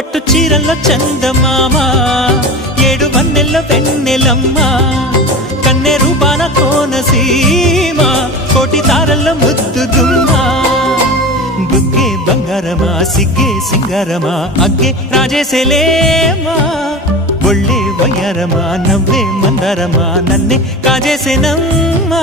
పట్టు చీరల్లో చందమామ ఏడు వన్నెల్ల వెన్నెలమ్మ కన్నె రూపాన కోనసీమ కోటి తారల్లో ముద్దుగుమ్మా బుగ్గే బంగారమా సిగ్గే సింగారమా అగ్గే రాజేసేలేమా ఒళ్ళే వయ్యారమా నవ్వే మందారమా నన్నే కాజేసేనమ్మా